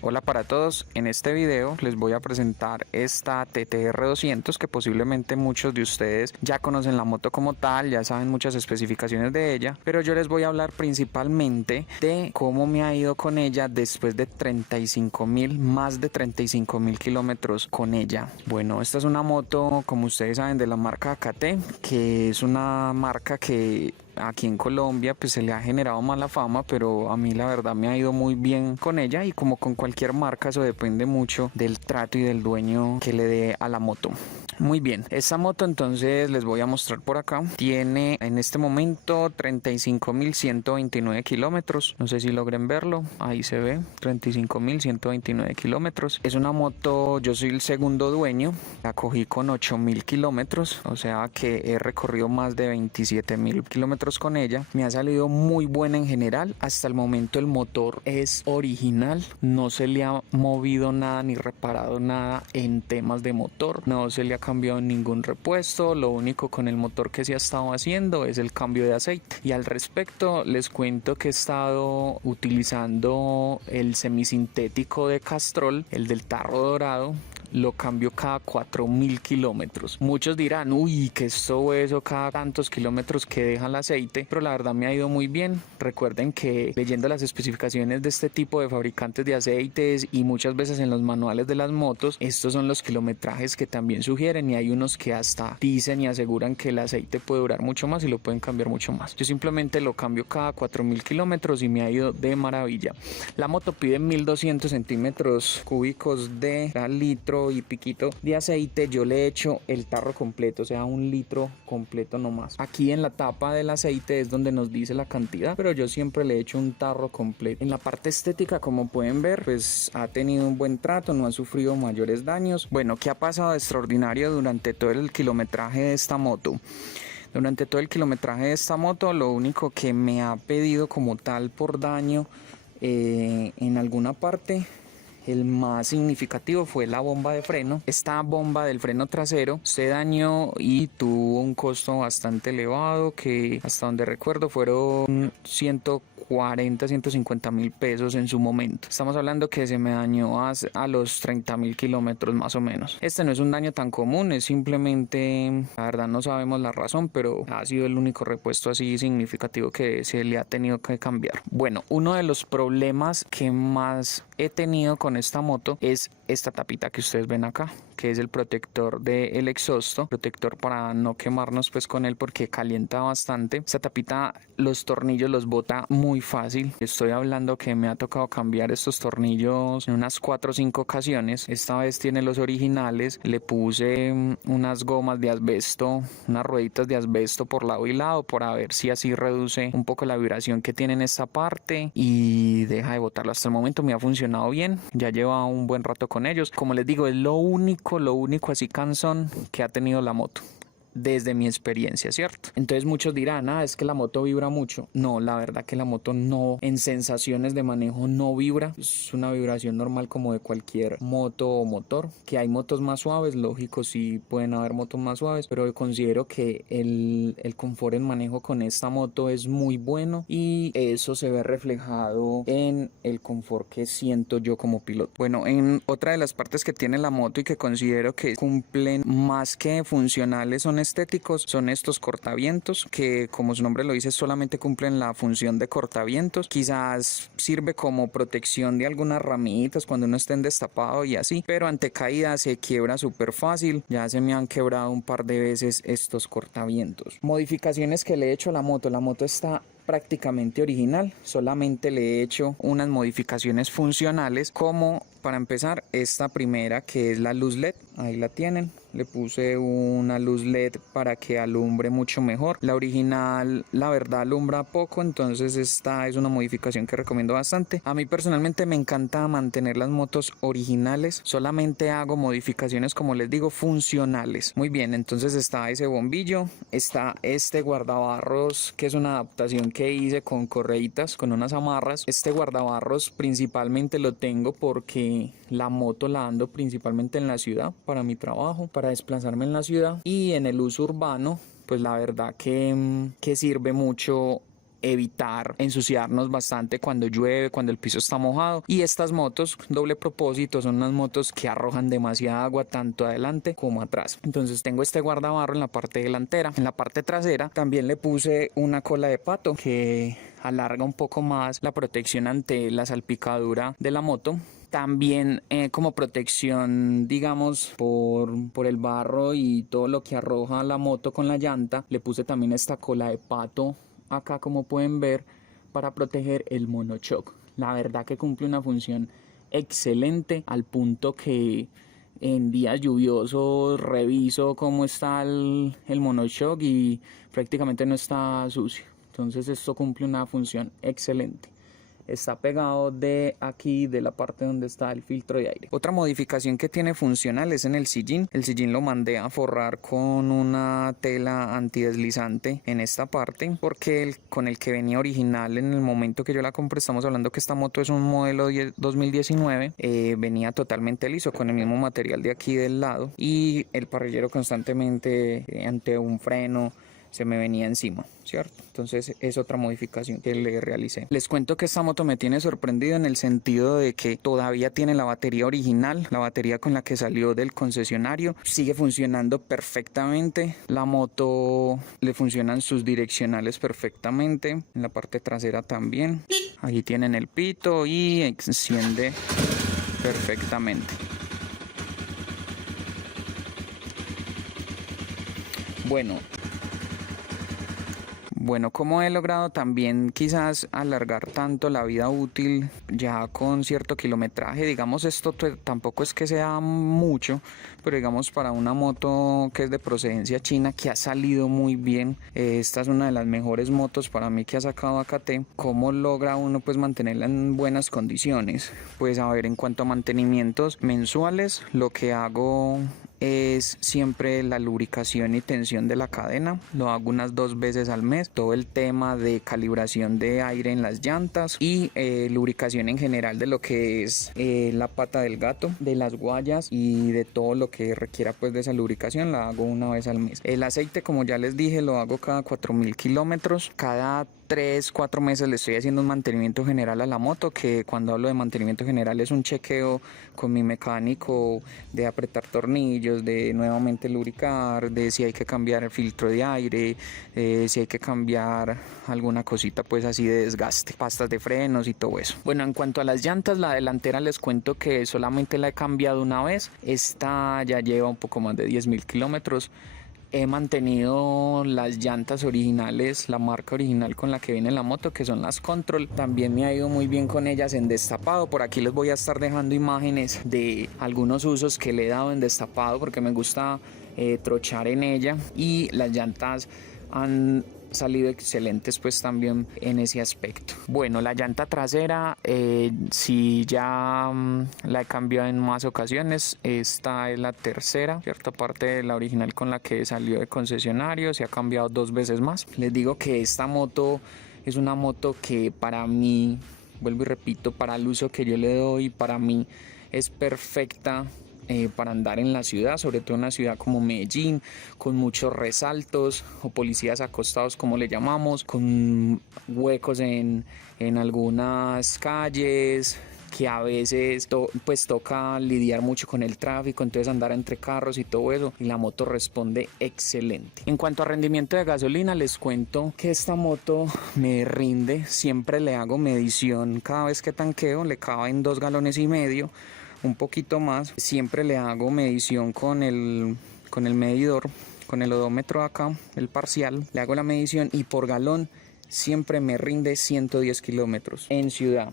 Hola para todos, en este video les voy a presentar esta TTR 200 que posiblemente muchos de ustedes ya conocen la moto como tal, ya saben muchas especificaciones de ella, pero yo les voy a hablar principalmente de cómo me ha ido con ella después de más de 35.000 kilómetros con ella. Bueno, esta es una moto, como ustedes saben, de la marca KT, que es una marca que aquí en Colombia pues se le ha generado mala fama, pero a mí la verdad me ha ido muy bien con ella, y como con cualquier marca eso depende mucho del trato y del dueño que le dé a la moto. Muy bien, esta moto entonces les voy a mostrar por acá. Tiene en este momento 35.129 kilómetros. No sé si logren verlo. Ahí se ve, 35.129 kilómetros. Es una moto, yo soy el segundo dueño. La cogí con 8.000 kilómetros. O sea que he recorrido más de 27.000 kilómetros con ella. Me ha salido muy buena en general. Hasta el momento el motor es original. No se le ha movido nada ni reparado nada en temas de motor. No se le ha cambiado ningún repuesto. Lo único con el motor que se ha estado haciendo es el cambio de aceite. Y al respecto les cuento que he estado utilizando el semisintético de Castrol, el del tarro dorado. Lo cambio cada 4.000 kilómetros. Muchos dirán, uy, que esto eso cada tantos kilómetros que deja el aceite, pero la verdad me ha ido muy bien. Recuerden que leyendo las especificaciones de este tipo de fabricantes de aceites y muchas veces en los manuales de las motos, estos son los kilometrajes que también sugieren, y hay unos que hasta dicen y aseguran que el aceite puede durar mucho más y lo pueden cambiar mucho más. Yo simplemente lo cambio cada 4.000 kilómetros y me ha ido de maravilla. La moto pide 1.200 centímetros cúbicos de litro y piquito de aceite. Yo le echo el tarro completo, o sea, 1 litro completo nomás. Aquí en la tapa del aceite es donde nos dice la cantidad, pero yo siempre le echo un tarro completo. En la parte estética, como pueden ver, pues ha tenido un buen trato, no ha sufrido mayores daños. Bueno, ¿qué ha pasado de extraordinario durante todo el kilometraje de esta moto? Durante todo el kilometraje de esta moto, lo único que me ha pedido como tal por daño en alguna parte, el más significativo, fue la bomba de freno. Esta bomba del freno trasero se dañó y tuvo un costo bastante elevado, que hasta donde recuerdo fueron 140-150 mil pesos en su momento. Estamos hablando que se me dañó a los 30.000 kilómetros más o menos. Este no es un daño tan común, es simplemente, la verdad no sabemos la razón, pero ha sido el único repuesto así significativo que se le ha tenido que cambiar. Bueno, uno de los problemas que más he tenido con esta moto es esta tapita que ustedes ven acá, que es el protector del exhausto, protector para no quemarnos pues con él porque calienta bastante. Esta tapita, los tornillos los bota muy fácil. Estoy hablando que me ha tocado cambiar estos tornillos en unas 4 o 5 ocasiones. Esta vez tiene los originales, le puse unas gomas de asbesto, unas rueditas de asbesto por lado y lado, para ver si así reduce un poco la vibración que tiene en esta parte y deja de botarlo. Hasta el momento me ha funcionado bien, ya lleva un buen rato con ellos. Como les digo, es lo único así cansón que ha tenido la moto desde mi experiencia, ¿cierto? Entonces muchos dirán, es que la moto vibra mucho. No, la verdad que la moto no, en sensaciones de manejo no vibra. Es una vibración normal como de cualquier moto o motor. Que hay motos más suaves, lógico, sí pueden haber motos más suaves, pero considero que el confort en manejo con esta moto es muy bueno, y eso se ve reflejado en el confort que siento yo como piloto. Bueno, en otra de las partes que tiene la moto y que considero que cumplen más que funcionales son estéticos, son estos cortavientos, que como su nombre lo dice solamente cumplen la función de cortavientos. Quizás sirve como protección de algunas ramitas cuando uno esté en destapado y así, pero ante caída se quiebra súper fácil. Ya se me han quebrado un par de veces estos cortavientos. Modificaciones que le he hecho a la moto está prácticamente original, solamente le he hecho unas modificaciones funcionales, como para empezar esta primera, que es la luz LED. Ahí la tienen, le puse una luz LED para que alumbre mucho mejor. La original la verdad alumbra poco, entonces esta es una modificación que recomiendo bastante. A mí personalmente me encanta mantener las motos originales, solamente hago modificaciones, como les digo, funcionales. Muy bien, entonces está ese bombillo, está este guardabarros, que es una adaptación que hice con correitas, con unas amarras. Este guardabarros principalmente lo tengo porque la moto la ando principalmente en la ciudad para mi trabajo, para desplazarme en la ciudad, y en el uso urbano pues la verdad que sirve mucho evitar ensuciarnos bastante cuando llueve, cuando el piso está mojado. Y estas motos doble propósito son unas motos que arrojan demasiada agua tanto adelante como atrás. Entonces tengo este guardabarro en la parte delantera. En la parte trasera también le puse una cola de pato que alarga un poco más la protección ante la salpicadura de la moto. También como protección, digamos, por el barro y todo lo que arroja la moto con la llanta, le puse también esta cola de pato acá, como pueden ver, para proteger el monoshock. La verdad que cumple una función excelente, al punto que en días lluviosos reviso cómo está el monoshock y prácticamente no está sucio. Entonces esto cumple una función excelente. Está pegado de aquí, de la parte donde está el filtro de aire. Otra modificación que tiene funcional es en el sillín. El sillín lo mandé a forrar con una tela antideslizante en esta parte, porque con el que venía original en el momento que yo la compré, estamos hablando que esta moto es un modelo 2019, venía totalmente liso con el mismo material de aquí del lado, y el parrillero constantemente ante un freno se me venía encima, ¿cierto? Entonces es otra modificación que le realicé. Les cuento que esta moto me tiene sorprendido en el sentido de que todavía tiene la batería original, la batería con la que salió del concesionario, sigue funcionando perfectamente. La moto le funcionan sus direccionales perfectamente, en la parte trasera también. Ahí tienen el pito y enciende perfectamente. Bueno, ¿cómo he logrado también quizás alargar tanto la vida útil ya con cierto kilometraje? Digamos, esto tampoco es que sea mucho, pero digamos para una moto que es de procedencia china, que ha salido muy bien, esta es una de las mejores motos para mí que ha sacado AKT. ¿Cómo logra uno pues mantenerla en buenas condiciones? Pues a ver, en cuanto a mantenimientos mensuales, lo que hago es siempre la lubricación y tensión de la cadena. Lo hago unas 2 veces al mes. Todo el tema de calibración de aire en las llantas y lubricación en general de lo que es la pata del gato, de las guayas y de todo lo que requiera pues de esa lubricación, la hago una vez al mes. El aceite, como ya les dije, lo hago cada 4.000 kilómetros. Cada 3-4 meses le estoy haciendo un mantenimiento general a la moto, que cuando hablo de mantenimiento general es un chequeo con mi mecánico de apretar tornillos, de nuevamente lubricar, de si hay que cambiar el filtro de aire, si hay que cambiar alguna cosita pues así de desgaste, pastas de frenos y todo eso. Bueno, en cuanto a las llantas, la delantera les cuento que solamente la he cambiado una vez. Esta ya lleva un poco más de 10.000 kilómetros. He mantenido las llantas originales, la marca original con la que viene la moto, que son las Control. También me ha ido muy bien con ellas en destapado. Por aquí les voy a estar dejando imágenes de algunos usos que le he dado en destapado, porque me gusta trochar en ella, y las llantas han salido excelentes pues también en ese aspecto. Bueno, la llanta trasera sí ya la he cambiado en más ocasiones. Esta es la tercera, cierta parte de la original con la que salió de concesionario, se ha cambiado 2 veces más. Les digo que esta moto es una moto que para mí, vuelvo y repito, para el uso que yo le doy, para mí es perfecta para andar en la ciudad, sobre todo en una ciudad como Medellín, con muchos resaltos o policías acostados como le llamamos, con huecos en algunas calles, que a veces pues toca lidiar mucho con el tráfico, entonces andar entre carros y todo eso, y la moto responde excelente. En cuanto a rendimiento de gasolina, les cuento que esta moto me rinde, siempre le hago medición cada vez que tanqueo, le cabe en 2,5 galones, un poquito más. Siempre le hago medición con el medidor, con el odómetro acá, el parcial, le hago la medición y por galón siempre me rinde 110 kilómetros en ciudad.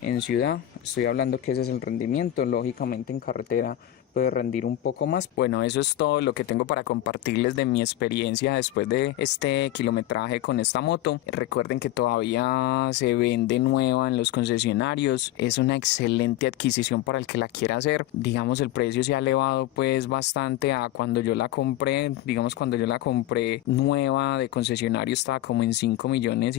Estoy hablando que ese es el rendimiento. Lógicamente en carretera puede rendir un poco más. Bueno, eso es todo lo que tengo para compartirles de mi experiencia después de este kilometraje con esta moto. Recuerden que todavía se vende nueva en los concesionarios. Es una excelente adquisición para el que la quiera hacer. Digamos, el precio se ha elevado pues bastante a cuando yo la compré. Digamos, cuando yo la compré nueva de concesionario estaba como en 5,5 millones.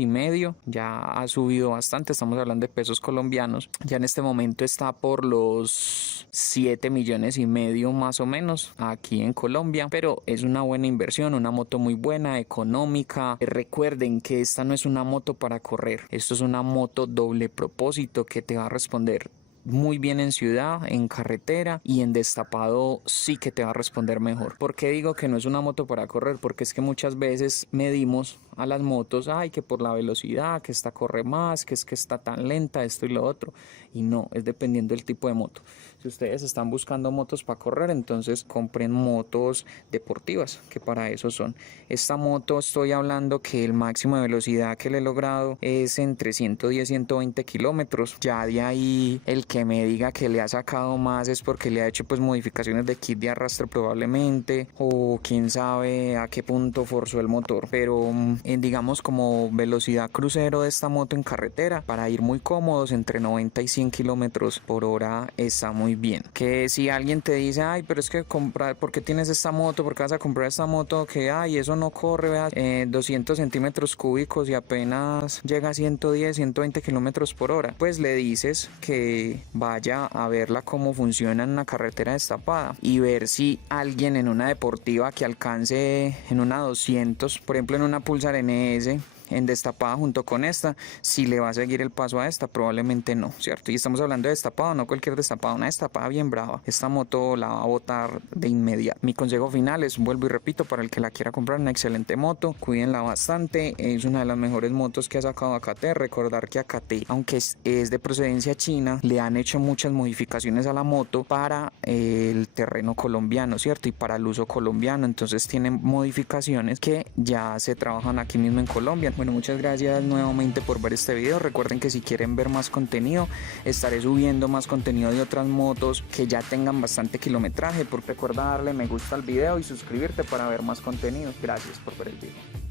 Ya ha subido bastante, estamos hablando de pesos colombianos. Ya en este momento está por los 7,5 millones. 1,5 más o menos aquí en Colombia, pero es una buena inversión, una moto muy buena, económica. Recuerden que esta no es una moto para correr, esto es una moto doble propósito que te va a responder muy bien en ciudad, en carretera, y en destapado sí que te va a responder mejor. ¿Por qué digo que no es una moto para correr? Porque es que muchas veces medimos a las motos, ay, que por la velocidad, que esta corre más, que es que está tan lenta, esto y lo otro, y no, es dependiendo del tipo de moto. Si ustedes están buscando motos para correr, entonces compren motos deportivas, que para eso son. Esta moto, estoy hablando que el máximo de velocidad que le he logrado es entre 110 y 120 kilómetros. Ya de ahí el que me diga que le ha sacado más es porque le ha hecho pues modificaciones de kit de arrastre probablemente, o quién sabe a qué punto forzó el motor. Pero digamos como velocidad crucero de esta moto en carretera, para ir muy cómodos entre 90 y 100 kilómetros por hora está muy bien. Que si alguien te dice, ay, pero es que comprar, ¿por qué tienes esta moto? ¿Por qué vas a comprar esta moto? Que ay, eso no corre, veas, 200 centímetros cúbicos y apenas llega a 110, 120 kilómetros por hora. Pues le dices que vaya a verla cómo funciona en una carretera destapada y ver si alguien en una deportiva que alcance en una 200, por ejemplo en una Pulsar NS, en destapada junto con esta, si le va a seguir el paso a esta, probablemente no, ¿cierto? Y estamos hablando de destapado, no cualquier destapada, una destapada bien brava. Esta moto la va a botar de inmediato. Mi consejo final es, vuelvo y repito, para el que la quiera comprar, una excelente moto, cuídenla bastante, es una de las mejores motos que ha sacado AKT. Recordar que AKT, aunque es de procedencia china, le han hecho muchas modificaciones a la moto para el terreno colombiano, ¿cierto? Y para el uso colombiano, entonces tienen modificaciones que ya se trabajan aquí mismo en Colombia. Bueno, muchas gracias nuevamente por ver este video. Recuerden que si quieren ver más contenido, estaré subiendo más contenido de otras motos que ya tengan bastante kilometraje. Recuerda darle me gusta al video y suscribirte para ver más contenido. Gracias por ver el video.